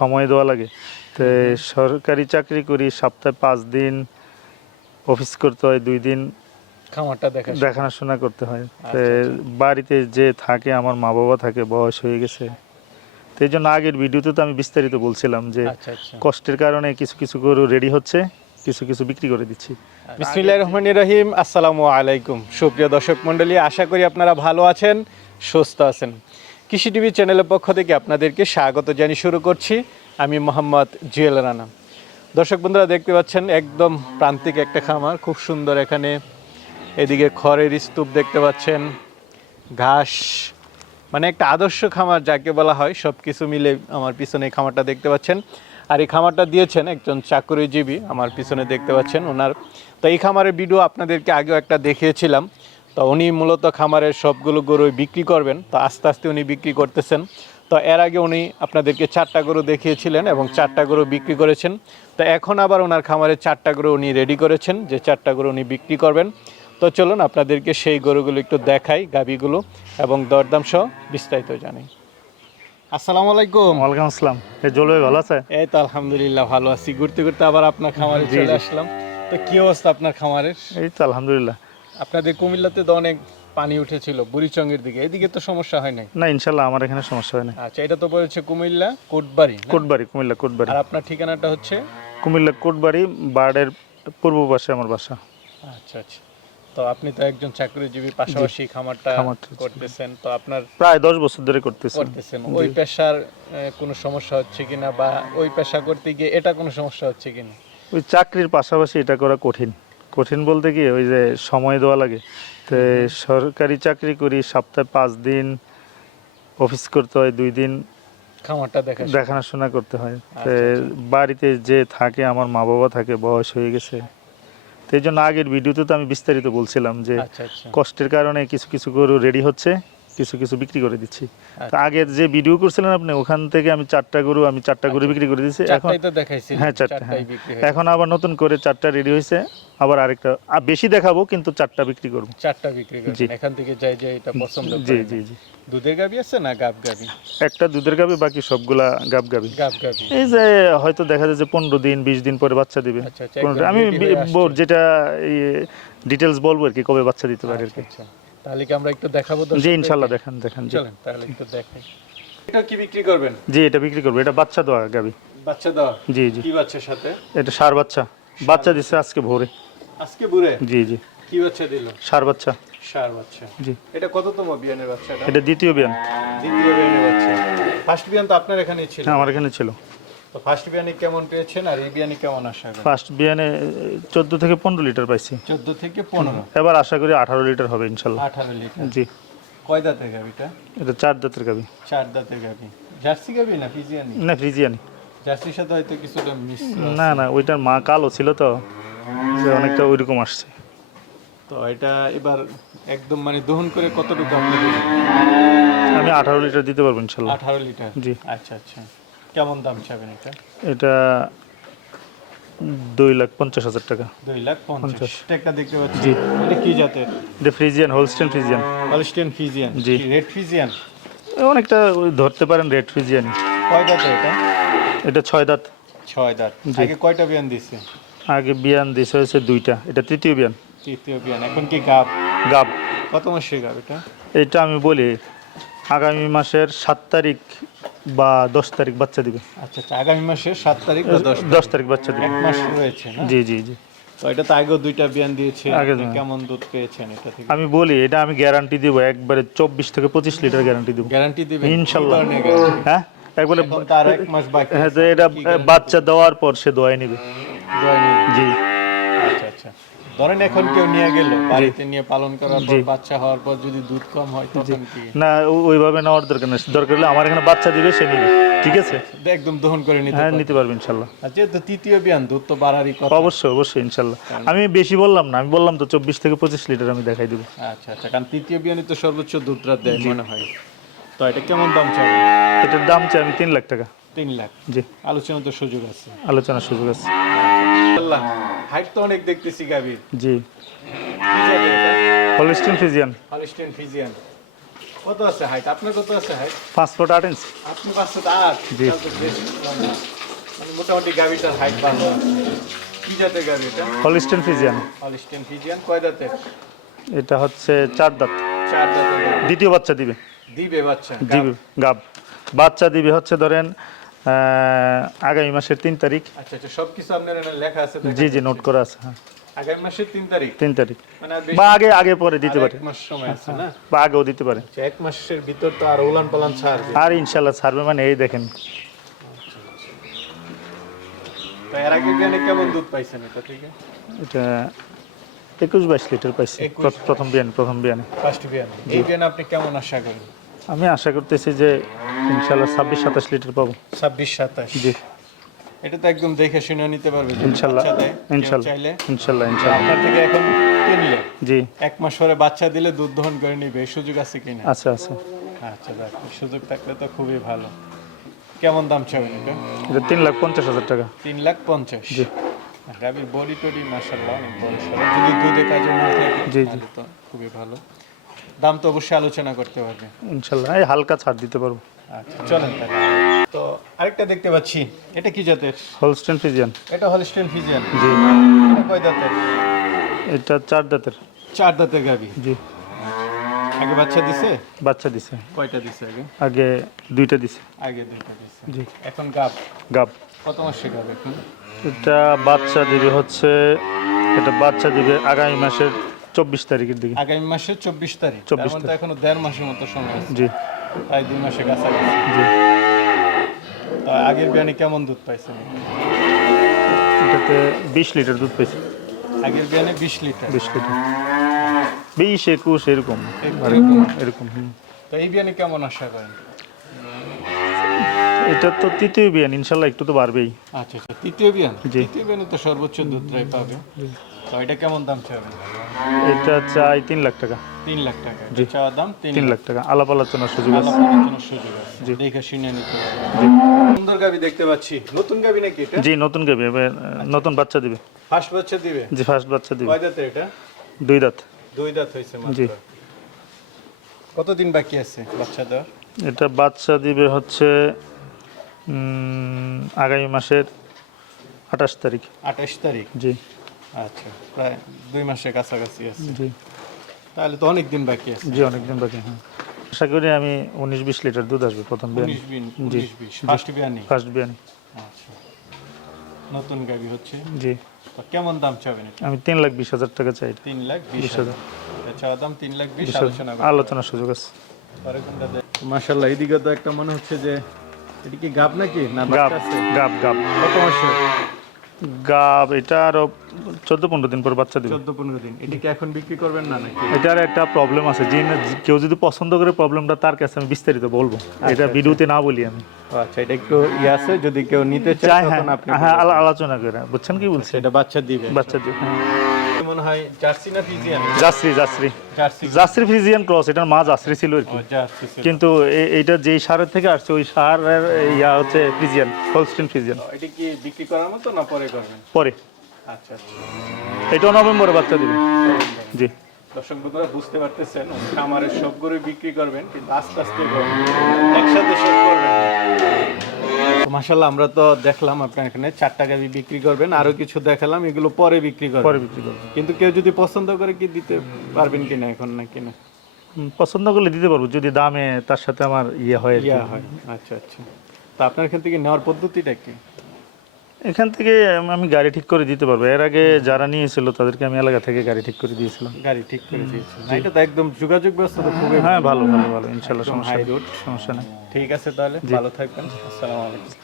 সময় দেওয়া লাগে। তো সরকারি চাকরি করি সপ্তাহে পাঁচ দিন অফিস করতে হয় দুই দিন। খামারটা দেখা দেখাশোনা করতে হয়। তো আচ্ছা, বাড়িতে যে থাকে আমার মা বাবা থাকে বয়স হয়ে গেছে। তো এই জন্য আগের ভিডিওতে তো আমি বিস্তারিত বলছিলাম যে আচ্ছা আচ্ছা। কষ্টের কারণে কিছু কিছু গরু রেডি হচ্ছে কিছু কিছু বিক্রি করে দিচ্ছি। বিসমিল্লাহির রহমানির রহিম আসসালামু আলাইকুম। সুপ্রিয় দর্শক মণ্ডলী আশা করি আপনারা ভালো আছেন সুস্থ আছেন। কৃষি টিভি চ্যানেলের পক্ষ থেকে আপনাদেরকে স্বাগত জানিয়ে শুরু করছি। আমি মোহাম্মদ জুয়েল রানা। দর্শক বন্ধুরা, দেখতে পাচ্ছেন একদম প্রান্তিক একটা খামার, খুব সুন্দর এখানে। এদিকে খড়ের স্তূপ দেখতে পাচ্ছেন। ঘাস মানে একটা আদর্শ খামার যাকে বলা হয় সব কিছু মিলে আমার পিছনে খামারটা দেখতে পাচ্ছেন। আর এই খামারটা দিয়েছেন একজন চাকরিজীবী, আমার পিছনে দেখতে পাচ্ছেন ওনার। তো এই খামারের ভিডিও আপনাদেরকে আগেও একটা দেখিয়েছিলাম। তো উনি মূলত খামারের সবগুলো গরু বিক্রি করবেন। তো আস্তে আস্তে উনি বিক্রি করতেছেন। তো এর আগে উনি আপনাদেরকে চারটা গরু দেখিয়েছিলেন এবং চারটা গরু বিক্রি করেছেন। তো এখন আবার ওনার খামারে চারটা গরু উনি রেডি করেছেন যে চারটা গরু উনি বিক্রি করবেন। তো চলুন আপনাদেরকে সেই গরুগুলো একটু দেখাই গাবিগুলো এবং দরদাম সহ বিস্তারিত জানাই। আসসালামু আলাইকুম। ওয়ালাইকুম আসসালাম। এই জলবায়ু ভালো আছে? এই তো আলহামদুলিল্লাহ ভালো আছি। ঘুরতে ঘুরতে আবার আপনার খামারে চলে আসলাম। তো কি অবস্থা আপনার খামারের? এই তো আলহামদুলিল্লাহ। আপনাদের কুমিল্লাতে তো অনেক পানি উঠেছিল বুড়িচঙ্গের দিকে। এদিকে তো সমস্যা হয় নাই? না ইনশাল্লাহ আমার এখানে সমস্যা হয় না আচ্ছা এটা তো বলেছে কুমিল্লা কোটবাড়ি কোটবাড়ি কুমিল্লা কোটবাড়ি। আর আপনার ঠিকানাটা হচ্ছে? কুমিল্লা কোটবাড়ি বার্ডের পূর্ব পাশে আমার বাসা। আচ্ছা আচ্ছা। তো আপনি তো একজন চাকরিজীবী পাশাপাশি খামারটা করতেছেন তো আপনার প্রায় দশ বছর ধরে করতেছি। করতেছেন। ওই পেশার কোনো সমস্যা হচ্ছে কিনা বা ওই পেশা করতে গিয়ে এটা কোনো সমস্যা হচ্ছে কিনা? ওই চাকরির পাশাপাশি এটা করা কঠিন। কঠিন বলতে কি ওই যে সময় দেওয়া লাগে। তো সরকারি চাকরি করি সপ্তাহে পাঁচ দিন অফিস করতে হয় দুই দিন খামারটা দেখা দেখাশোনা করতে হয়। আচ্ছা, বাড়িতে যে থাকে আমার মা বাবা থাকে বয়স হয়ে গেছে। তো এই জন্য আগের ভিডিওতে তো আমি বিস্তারিত বলছিলাম যে আচ্ছা আচ্ছা। কষ্টের কারণে কিছু কিছু গরু রেডি হচ্ছে কিছু কিছু বিক্রি করে দিচ্ছি। তো আচ্ছা। আগের যে ভিডিও করছিলেন আপনি ওখান থেকে আমি চারটা গরু আমি চারটা গরু বিক্রি করে দিচ্ছি এখন হ্যাঁ, চারটা, হ্যাঁ। এখন আবার নতুন করে চারটা রেডি হয়েছে। আবার আরেকটা আর বেশি দেখাবো কিন্তু চারটা বিক্রি করব। চারটা বিক্রি। করছেন এখান থেকে যাই যে এটা পছন্দ জি জি জি। দুধের গাবি আছে না গাব গাবি একটা দুধের গাবি বাকি সবগুলা গাব গাবি গাব গাবি এই যে হয়তো দেখা যায় যে পনেরো দিন বিশ দিন পরে বাচ্চা দিবে। আচ্ছা আচ্ছা আমি যেটা ডিটেলস বলব আর কি কবে বাচ্চা দিতে পারে আর আচ্ছা, কি। আচ্ছা। তাহলে কি আমরা একটু দেখাবো জি? ইনশাল্লাহ দেখান দেখান জি। চলেন তাহলে একটু দেখাই এটা কি বিক্রি করবেন? জি এটা বিক্রি করব। এটা বাচ্চা দেওয়া গাবি বাচ্চা দেওয়া? জি জি। কি বাচ্চার সাথে? এটা সার বাচ্চা। বাচ্চা দিচ্ছে আজকে ভোরে। আজকে ভোরে? জি জি। কি বাচ্চা দিল? সার বাচ্চা। সার বাচ্চা। জি। এটা কততম বিয়ানের বাচ্চাটা? এটা দ্বিতীয় বিয়ান। দ্বিতীয় বিয়ানের বাচ্চা। ফার্স্ট বিয়ান তো আপনার এখানেই ছিল। হ্যাঁ আমার এখানে ছিল। তো ফার্স্ট বিয়ানে কেমন পেয়েছেন আর এই বিয়ানে কেমন আশা করেন? ফার্স্ট বিয়ানে চোদ্দ থেকে পনেরো লিটার পাইছি। চোদ্দ থেকে পনেরো? এবার আশা করি আঠারো লিটার হবে ইনশাল্লাহ। আঠারো লিটার। জি। কয় দাঁতের গাবিটা এটা চার দাঁতের গাবি চার দাঁতের গাবি জার্সি গাবি না ফিজিয়ানি? না ফ্রিজিয়ানি জার্সির সাথে হয়তো কিছুটা মিস না না ওইটার মা কালো ছিল তো অনেকটা ওইরকম আসছে। তো এটা এবার একদম মানে দহন করে কতটুকু আপনি আমি আঠারো লিটার দিতে পারব ইনশাল্লাহ। আঠারো লিটার? জি। আচ্ছা আচ্ছা। কেমন দাম চাবেন এটা? এটা দুই লাখ পঞ্চাশ হাজার টাকা। দুই লাখ পঞ্চাশ। একটা দেখতে পাচ্ছি। জি। এটা কি জাতের? এটা Friesian Holstein Friesian. Holstein Friesian জি। রেড ফিজিয়ান অনেকটা ওই ধরতে পারেন রেড ফ্রিজিয়ানি কয় দাঁতের এটা? এটা ছয় দাঁত। ছয় দাঁত। আগে কয়টা বিয়ান দিছে? আগে বিয়ান দিছে হয়েছে দুইটা। এটা তৃতীয় বিয়ান। তৃতীয় বিয়ান। এখন কি গাব? গাব। কত মাসে গাব এটা? এটা আমি বলি আগামী মাসের সাত তারিখ বা দশ তারিখ বাচ্চা দিবে। আচ্ছা আচ্ছা। আগামী মাসের সাত তারিখ বা দশ তারিখ? বাচ্চা দিবে। এক মাস রয়েছে না? জি জি জি। তো এটা তো আগেও দুইটা বিয়ান দিয়েছে। আগে কেমন দুধ পেয়েছেন এটা থেকে? আমি বলি এটা আমি গ্যারান্টি দিব একবারে চব্বিশ থেকে পঁচিশ লিটার গ্যারান্টি দিব। গ্যারান্টি ইনশাল্লাহ। হ্যাঁ? একবারে এক মাস বাকি হ্যাঁ। এটা বাচ্চা দেওয়ার পর সে দোয়াই নিবে। জি। আচ্ছা আচ্ছা। ধরেন এখন কেউ নিয়ে গেল বাড়িতে নিয়ে পালন করার পর বাচ্চা হওয়ার পর যদি দুধ কম হয় তখন কি? না ওইভাবে নেওয়ার দরকার নেই। দরকার হলে আমার এখানে বাচ্চা দিবে সে নিবে। ঠিক আছে? একদম দহন করে নিতে হ্যাঁ নিতে পারবে ইনশাল্লাহ। যেহেতু তৃতীয় বিয়ান দুধ তো বাড়ারই কথা। অবশ্যই অবশ্যই ইনশাল্লাহ। আমি বেশি বললাম না আমি বললাম তো চব্বিশ থেকে পঁচিশ লিটার আমি দেখাই দিব। আচ্ছা আচ্ছা কারণ তৃতীয় বিয়ানে তো সর্বোচ্চ দুধটা দেয় মনে হয়। তো এটা কেমন দাম চাবে এটার দাম চাই আমি তিন লাখ টাকা। তিন লাখ। জি। আলোচনা তো সুযোগ আছে। আলোচনার সুযোগ আছে। হাইট তো অনেক দেখতেছি গাভীর জি। হলিস্টিন ফিজিয়ান হলিস্টিয়ান ফিজিয়ান কত আছে হাইট আপনার কত আছে হাইট পাঁচ ফুট আট ইঞ্চি আপনি পাঁচশো আট? জি। মানে মোটামুটি গাভিটার হাইট ভালো কি জাতের গাভি এটা? হলিস্টেন ফিজিয়ান হলিস্টেন ফিজিয়ান কয় দাঁতের এটা হচ্ছে চার দাঁত। চার দাঁতের দ্বিতীয় বাচ্চা দিবে। দিবে বাচ্চা দিবে গাব। বাচ্চা দিবে হচ্ছে ধরেন আগামী মাসের তিন তারিখ। আচ্ছা আচ্ছা সবকিছু আপনার লেখা আছে জি জি নোট করা আছে হ্যাঁ। আগামী মাসের তিন তারিখ? তিন তারিখ। মানে বা আগে আগে পরে দিতে পারে। মাস সময় আছে না? বা আগেও দিতে পারে। আচ্ছা, এক মাসের ভিতর তো আর উলান পালান ছাড়বে। আর ইনশাল্লাহ ছাড়বে মানে এই দেখেন। এর আগে কেমন দুধ পাইছেন এটা থেকে? এটা একুশ বাইশ লিটার পাইছি প্রথম বিয়ান প্রথম বিয়ানে। ফার্স্ট বিয়ান। এই বিয়ানে আপনি কেমন আশা করেন? আমি আশা করতেছি যে ইনশাল্লাহ ছাব্বিশ সাতাশ লিটার পাবো। ছাব্বিশ সাতাশ। জি। এটা তো একদম দেখে শুনে নিতে পারবে ইনশাল্লাহ ইনশাল্লাহ ইনশাল্লাহ ইনশাল্লাহ আপনার থেকে এখন কিনলে জি। এক মাস পরে বাচ্চা দিলে দুধ দহন করে নিবে সুযোগ আছে কিনা? আছে আছে। আচ্ছা দেখ সুযোগ থাকলে তো খুবই ভালো। কেমন দাম চাবেন এটা? এটা তিন লাখ পঞ্চাশ হাজার টাকা। তিন লাখ পঞ্চাশ। জি। গাবির বডি টডি মাসাল্লাহ অনেক বড় সড়ো যদি দুধে কাজে না থাকে জি, জি। তো খুবই ভালো। দাম তো অবশ্যই আলোচনা করতে পারবে ইনশাল্লাহ এই হালকা ছাড় দিতে পারব। আচ্ছা চলেন তাহলে। তো আরেকটা দেখতে পাচ্ছি এটা কি জাতের? হলস্টেন ফিজিয়ান এটা হলিস্টেন ফিজিয়ান জি। কয় দাঁতের? এটা চার দাঁতের। চার দাঁতের গাবি জি। আগে বাচ্চা দিছে? বাচ্চা দিছে। কয়টা দিছে আগে? আগে দুইটা দিছে। আগে দুইটা দিছে। জি। এখন গাব গাব কত মাসে গাব এখন? এটা বাচ্চা দিবে হচ্ছে এটা বাচ্চা দিবে আগামী মাসের চব্বিশ তারিখের দিকে। আগামী মাসের চব্বিশ তারিখ। 24 তার মানে এখনও দেড় মাসের মতো সময় আছে। জি। প্রায় দুই মাসে কাছাকাছি আগের বিয়ানে কেমন দুধ পাইছেন? এটাতে বিশ লিটার দুধ পেয়েছি আগের বিয়ানে বিশ লিটার। বিশ লিটার। বিশ একুশ এরকম। এরকম। তো এই বিয়ানে কেমন আশা করেন? এটা তো তৃতীয় বিয়ান ইনশাল্লাহ একটু তো বাড়বেই। আচ্ছা আচ্ছা তৃতীয় বিয়ান। তৃতীয় বিয়ানে তো সর্বোচ্চ দুধটাই পাবে। তো এটা কেমন দাম চাবেন এটা চাই তিন লাখ টাকা। তিন লাখ টাকা। জি। এটা চাওয়া দাম তিন লাখ টাকা। আলাপ আলোচনার সুযোগ আছে। সুযোগ আছে। জি। দেখে শুনে নিতে জি। সুন্দর গাবি দেখতে পাচ্ছি। নতুন গাবি নাকি এটা? জি নতুন গাবি। এবার নতুন বাচ্চা দিবে। ফার্স্ট বাচ্চা দিবে? জি ফার্স্ট বাচ্চা দিবে। কয় দাঁতের এটা? দুই দাঁত। দুই দাঁত হয়েছে জি। মাত্র কতদিন বাকি আছে বাচ্চা দেওয়ার? এটা বাচ্চা দিবে হচ্ছে আগামী মাসের আঠাশ তারিখ। আঠাশ তারিখ? জি। আচ্ছা প্রায় দুই মাসের কাছাকাছি আছে। জি। তাহলে তো অনেক দিন বাকি আছে। জি অনেকদিন বাকি হ্যাঁ। আশা করি আমি উনিশ বিশ লিটার দুধ আসবে প্রথম বিয়ানি জি। ফার্স্ট বিয়ানি ফার্স্ট বিয়ানি আচ্ছা। নতুন গাবি হচ্ছে? জি। তো কেমন দাম চাবেন এটা? আমি তিন লাখ বিশ হাজার টাকা চাই তিন লাখ বিশ হাজার। চাওয়া দাম তিন লাখ বিশ আলোচনা হাজার আলোচনার সুযোগ আছে। মাশাল্লাহ এদিকে তো একটা মনে হচ্ছে যে এটা কি গাব নাকি? না গাব বাচ্চা আছে? গাব গাব। কত মাসে গাব এটা আরও চোদ্দ পনেরো দিন পর বাচ্চা দিবে। চোদ্দ পনেরো দিন। এটা কি এখন বিক্রি করবেন না নাকি? এটার একটা প্রবলেম আছে। যে কেউ যদি পছন্দ করে প্রবলেমটা তার কাছে আমি বিস্তারিত বলব। আচ্ছা, এটা ভিডিওতে না বলি আমি। আচ্ছা এটা একটু ইয়ে আছে যদি কেউ নিতে চায় হ্যাঁ আপনি হ্যাঁ আলোচনা করে। বুঝছেন কি বলছে? এটা বাচ্চা দিবে। বাচ্চা দিয়ে হ্যাঁ। মনে হয় জার্সি না Friesian? Jersey Jersey Jersey. Friesian cross এটার মা জাসরি ছিল আর কি। কিন্তু এইটা যেই সারের থেকে আসছে ওই সারের ইয়া হচ্ছে ফ্রিজিয়ান হোলস্টিন ফ্রিজিয়ান এটা কি বিক্রি করার মতো না পরে করবেন? পরে। আচ্ছা আচ্ছা। এটাও নভেম্বরে বাচ্চা দিবে। জি। দর্শক বন্ধুরা বুঝতে পারতেছেন খামারের সব গরু বিক্রি করবেন কিন্তু আস্তে আস্তে একসাথে সব করবেন। মাসাল্লাহ আমরা তো দেখলাম আপনার এখানে চারটা গাড়ি বিক্রি করবেন আরও কিছু দেখালাম এগুলো পরে বিক্রি করবেন। পরে বিক্রি করবেন। কিন্তু কেউ যদি পছন্দ করে কি দিতে পারবেন কিনা এখন না কিনা? পছন্দ করলে দিতে পারব যদি দামে তার সাথে আমার ইয়ে হয়। ইয়া হয় আচ্ছা আচ্ছা। তা আপনার এখান থেকে নেওয়ার পদ্ধতিটা কি? এখান থেকে আমি গাড়ি ঠিক করে দিতে পারব। এর আগে যারা নিয়েছিল তাদেরকে আমি এলাকা থেকে গাড়ি ঠিক করে দিয়েছিলাম। গাড়ি ঠিক করে দিয়েছেন না, এটা তো একদম যোগাযোগ ব্যবস্থা তো খুবই হ্যাঁ ভালো ভালো ভালো ইনশাল্লাহ সমস্যা হাই নেই। সমস্যা নেই। ঠিক আছে তাহলে ভালো থাকবেন। আসসালামু আলাইকুম।